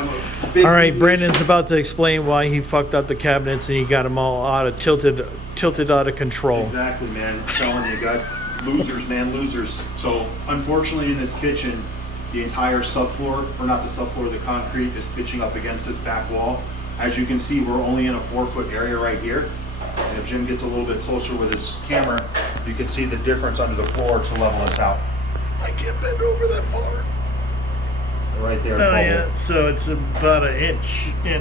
I'm a big All right, deviation. Brandon's about to explain why he fucked up the cabinets and he got them all tilted out of control. Exactly, man. I'm telling you, God, losers, man, losers. So, unfortunately, in this kitchen, the entire subfloor, or not the subfloor, the concrete is pitching up against this back wall. As you can see, we're only in a 4-foot area right here. And if Jim gets a little bit closer with his camera, you can see the difference under the floor to level us out. I can't bend over that far. Right there. Oh bubble. yeah, so it's about 1.25 inches.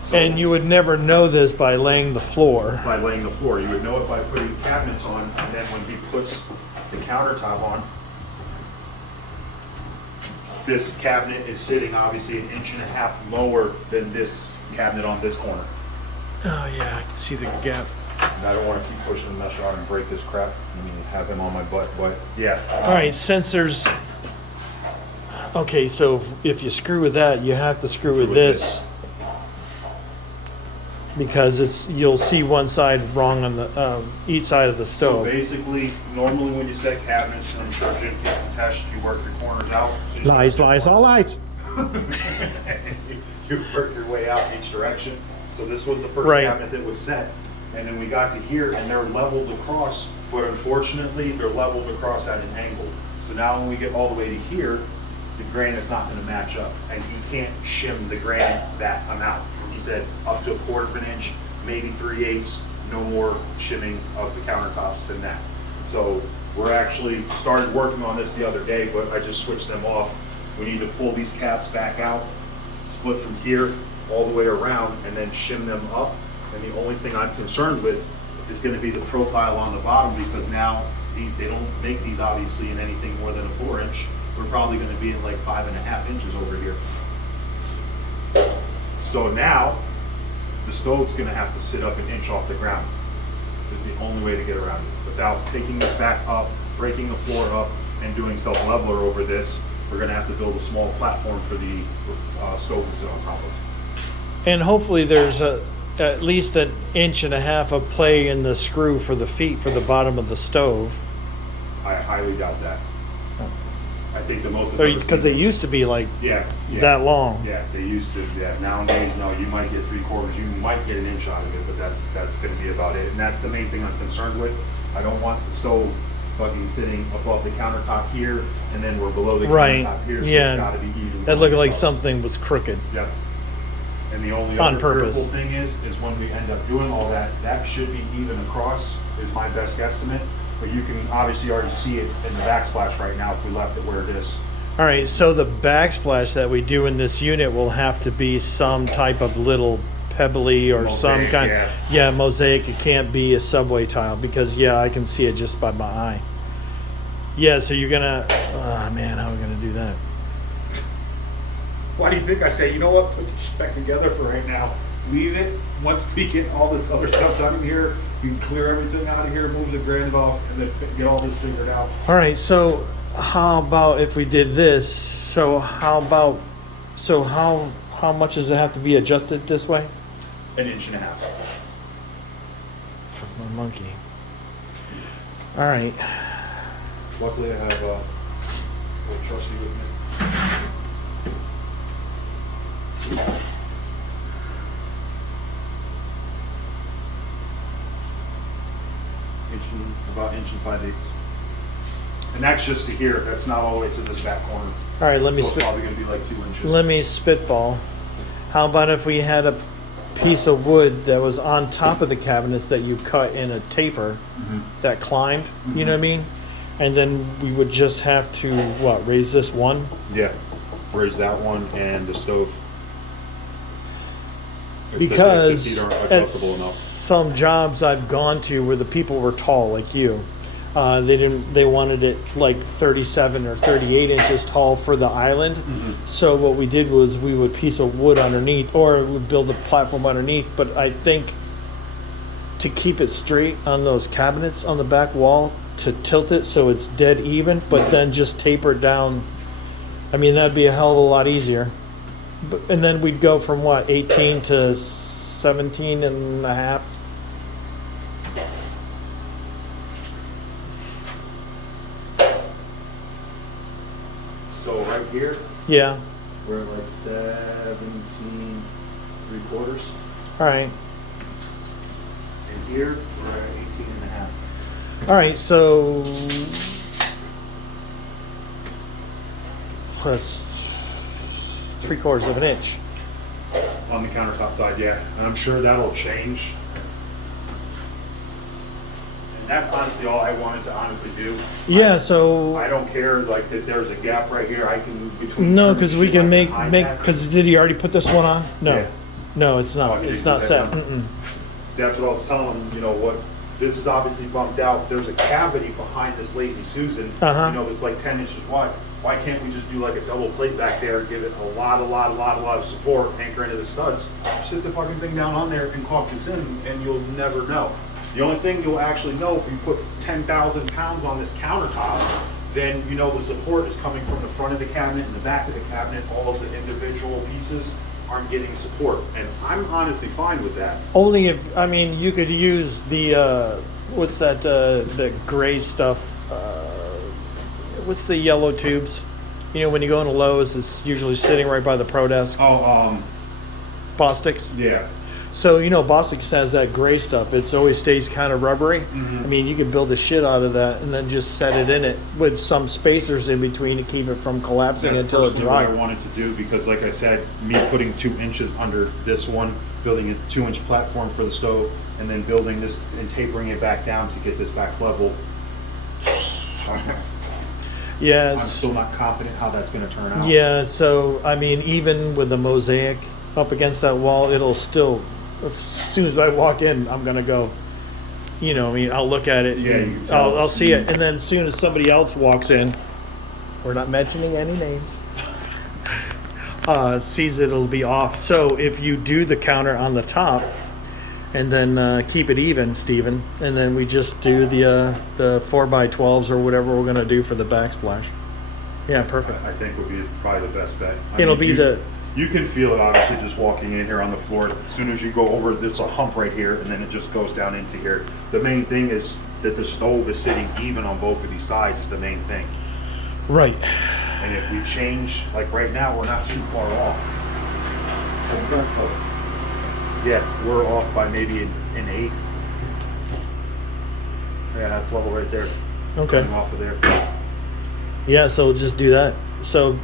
So, And you would never know this by laying the floor. by laying the floor. You would know it by putting cabinets on, and then when he puts the countertop on, this cabinet is sitting obviously 1.5 inches lower than this cabinet on this corner. Oh yeah, I can see the gap. And I don't want to keep pushing the mesh out and break this crap and have him on my butt, but yeah. All right, since there's... Okay, so if you screw with that, you have to screw with this. Because you'll see one side wrong on the each side of the So stove. basically, normally when you set cabinets, and I'm sure Jim can attest, you work your corners out. So you Lies, start lies, at all one. lies. You work your way out each direction. So this was the first Right. cabinet that was set. And then we got to here and they're leveled across, but unfortunately they're leveled across at an angle. So now when we get all the way to here, the granite's not gonna match up. And he can't shim the granite that amount. He said up to 1/4 inch, maybe 3/8, no more shimming of the countertops than that. So we're actually started working on this the other day, but I just switched them off. We need to pull these caps back out, split from here all the way around, and then shim them up. And the only thing I'm concerned with is gonna be the profile on the bottom, because now they don't make these obviously in anything more than a 4-inch. We're probably gonna be in like 5.5 inches over here. So now, the stove's gonna have to sit up 1 inch off the ground. Is the only way to get around it. Without taking this back up, breaking the floor up, and doing self-leveler over this, we're gonna have to build a small platform for the stove to sit on top of. And hopefully there's at least 1.5 inches of play in the screw for the feet for the bottom of the stove. I highly doubt that. I think the most I've ever Because seen- they used to be like yeah, that long. Yeah, they used to. Yeah, nowadays, no, you might get 3/4, you might get 1 inch out of it, but that's going to be about it. And that's the main thing I'm concerned with. I don't want the stove fucking sitting above the countertop here, and then we're below the Right, countertop here. So yeah. it's got to be even. That looked like across. something was crooked. Yep. And the only On other purpose. fearful thing is when we end up doing all that, that should be even across, is my best guesstimate. But you can obviously already see it in the backsplash right now if we left it where it is. All right, so the backsplash that we do in this unit will have to be some type of little pebbly or some Mosaic, kind. yeah. Yeah, mosaic. It can't be a subway tile because I can see it just by my eye. Yeah, so you're gonna. Oh man, how are we gonna do that? Why do you think I say, you know what, put this shit back together for right now. Leave it. Once we get all this other stuff done in here, we can clear everything out of here, move the granite off, and then get all this figured out. All right, so how about if we did this? So how much does it have to be adjusted this way? 1.5 inches. For my monkey. All right. Luckily I have little trusty with me. About 1 5/8 inches. And that's just to here, that's not all the way to this back corner. All right, let me So it's spit. probably gonna be like 2 inches. Let me spitball. How about if we had a piece of wood that was on top of the cabinets that you cut in a taper that climbed, you know what I mean? And then we would just have to, raise this one? Yeah, raise that one and the stove. If the feet Because aren't at adjustable enough. some jobs I've gone to where the people were tall like you, they wanted it like 37 or 38 inches tall for the island. So what we did was we would piece of wood underneath, or we would build a platform underneath. But I think to keep it straight on those cabinets on the back wall, to tilt it so it's dead even, but then just taper it down. I mean, that'd be a hell of a lot easier. And then we'd go from 18 to 17 and a half. So right here, Yeah. we're at like 17 3/4. All right. And here, we're at 18 and a half. All right. So plus 3/4 of an inch. On the countertop side, yeah. And I'm sure that'll change. And that's honestly all I wanted to honestly do. Yeah. I So don't care like that there's a gap right here. I can between no, turn because and we shit, can I make hide make that. because did he already put this one on? No. Yeah. No, it's not. Oh, he It's didn't not put set. that Mm-mm. That's what I was telling him, you know what, this is obviously bumped out. There's a cavity behind this Lazy Susan, Uh-huh. you know, it's like 10 inches wide. Why can't we just do like a double plate back there, give it a lot of support, anchor into the studs, sit the fucking thing down on there and caulk this in, and you'll never know. The only thing you'll actually know if you put 10,000 pounds on this countertop, then you know the support is coming from the front of the cabinet and the back of the cabinet. All of the individual pieces aren't getting support, and I'm honestly fine with that. Only if you could use the what's that the gray stuff? What's the yellow tubes? You know, when you go into Lowe's, it's usually sitting right by the pro desk. Oh, Bostix. yeah. So you know, Bostix has that gray stuff. It always stays kind of rubbery. Mhm. I mean, you could build the shit out of that and then just set it in it with some spacers in between to keep it from collapsing That's until it's personally what dry. I wanted to do because, like I said, me putting 2 inches under this one, building a 2-inch platform for the stove, and then building this and tapering it back down to get this back level. Yeah, I'm it's, still not confident how that's going to turn out. yeah. So I mean, even with the mosaic up against that wall, it'll still. As soon as I walk in, I'm gonna go. You know, I mean, I'll look at it. Yeah, and you can tell. I'll see it, and then as soon as somebody else walks in, we're not mentioning any names. Sees it'll be off. So if you do the counter on the top, and then keep it even, Steven, and then we just do the 4x12s or whatever we're gonna do for the backsplash. Yeah, perfect. I think would be probably the best bet. It'll be You can feel it obviously just walking in here on the floor. As soon as you go over, there's a hump right here, and then it just goes down into here. The main thing is that the stove is sitting even on both of these sides is the main thing. right. And if we change, like right now, we're not too far off. Yeah, we're off by maybe an eighth. Yeah, that's level right there. Okay. Coming off of there. Yeah, so just do that. So,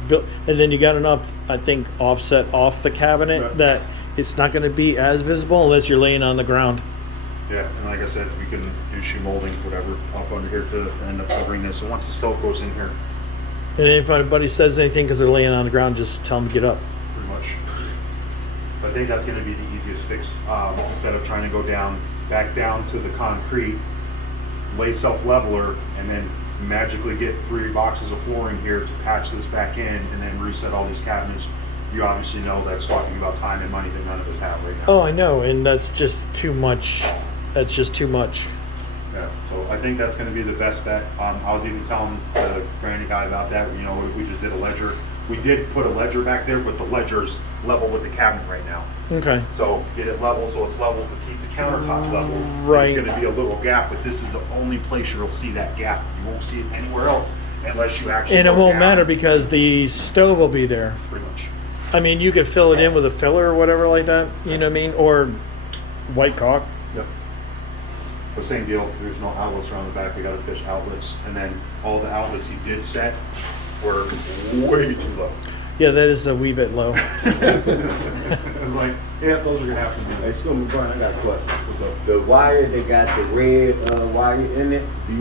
and then you got enough, I think, offset off the cabinet Right. that it's not going to be as visible unless you're laying on the ground. Yeah, and like I said, we can do shoe molding, whatever, up under here to end up covering this. So once the stove goes in here, And if anybody says anything because they're laying on the ground, just tell them to get up. pretty much. But I think that's going to be the easiest fix. Instead of trying to go back down to the concrete, lay self-leveler, and then magically get 3 boxes of flooring here to patch this back in and then reset all these cabinets. You obviously know that's talking about time and money that none of us have right now. Oh, I know, and that's just too much. That's just too much. Yeah, so I think that's going to be the best bet. I was even telling the granny guy about that. You know, if we just did a ledger, we did put a ledger back there, but the ledger's level with the cabinet right now. Okay. So get it level, so it's level to keep the countertop level. Right. There's going to be a little gap, but this is the only place you'll see that gap. You won't see it anywhere else unless you actually. And it go won't down. matter because the stove will be there. Pretty much. I mean, you could fill it in with a filler or whatever like that. You know what I mean? Or white caulk. Yep. But same deal. There's no outlets around the back. We got to fish outlets, and then all the outlets he did set were way too low. Yeah, that is a wee bit low. It's like, yeah, those are gonna have to be. Hey, Scooby Brian, I got a question. What's up? The wire that got the red wire in it, do you